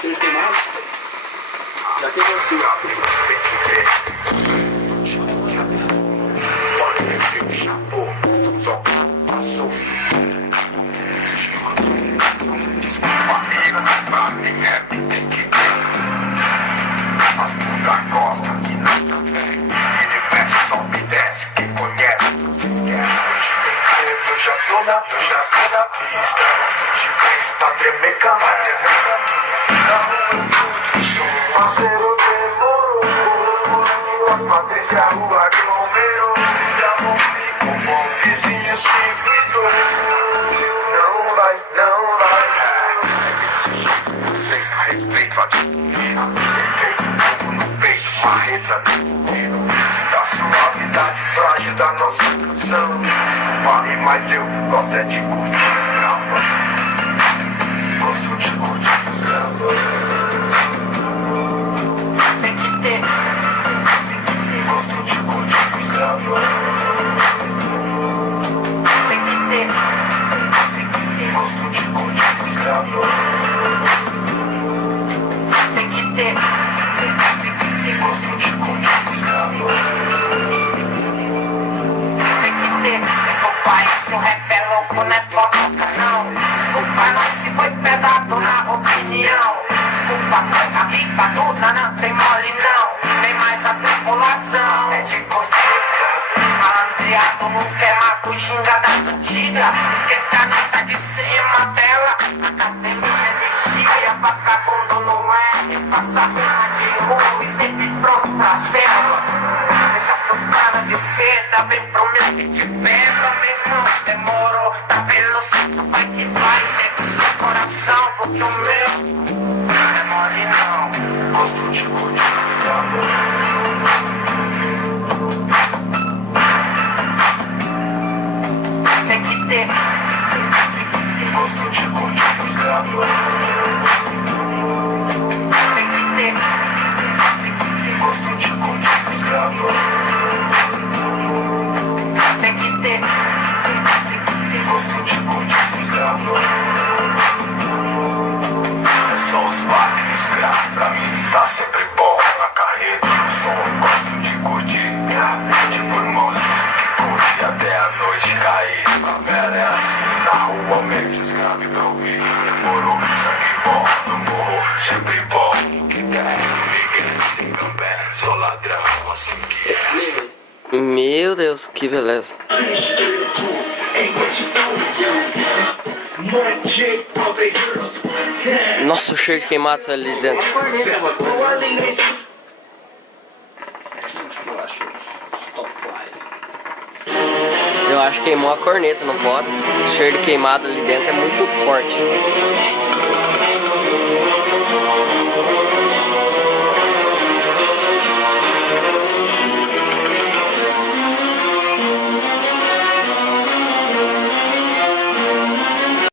Cheiro de queimado? Já que você só passou. Desculpa, amigo, pra mim é tem que ter. As putas gostam e nós também. Ele mexe, sobe e desce. Quem conhece, vocês querem. Hoje tem frevo, eu já tô na pista. Gosto de vez pra tremer camisa. Na rua eu tudo show. Parceiro demorou. As Patrícia, rua aglomerou. Estavam ficam bom. Vizinho se cuidou. Não vai, não vai. Aceita, respeito a disciplina. Efeito novo no peito, marreta no dedo. Da suavidade frágil da nossa canção. Desculpa aí, mas eu gosto é de curtir os grava. Gosto de curtir os grava. Tem que ter. Gosto de curtir os grava. Tem que ter. Gosto de curtir os grava. Tem que ter. Gosto de curtir os grava. Tem que ter. Desculpa aí se o rap é louco, não é fofoca não. Desculpa nós se foi pesado na opinião. Desculpa a ripa toda não tem mole não. Tem mais a tripulação. É de curtir. Malandreado não quer mato, xinga das antigas. Esquenta não tá de cima dela. Academia de chia, vagabundo não é. Passa rima de rua e sempre pronto pra cela. Deixa suas caras de seda, vem pro meu que te pega, meu irmão. Demorou, tá pelo certo, vai que vai. Segue o seu coração, porque o meu não é mole não. Gosto de curtir os gravos. Tem que ter. Gosto de curtir os gravos. Tem que ter. Gosto de curtir os gravos. Tem que ter. Gosto de curtir os gravos. É só os baques dos gravos, pra mim tá sempre bom. Na carreta, no som, gosto de curtir. Tipo irmãozinho que curte até a noite cair. Favela é assim, na rua mente os graves pra ouvir. Demorou, sangue bom, no morro, sempre bom. Que der, ninguém se também. Sou ladrão, assim que é assim. Meu Deus, que beleza. Nossa, o cheiro de queimados ali dentro. Eu acho que queimou a corneta, não pode. O cheiro de queimado ali dentro é muito forte.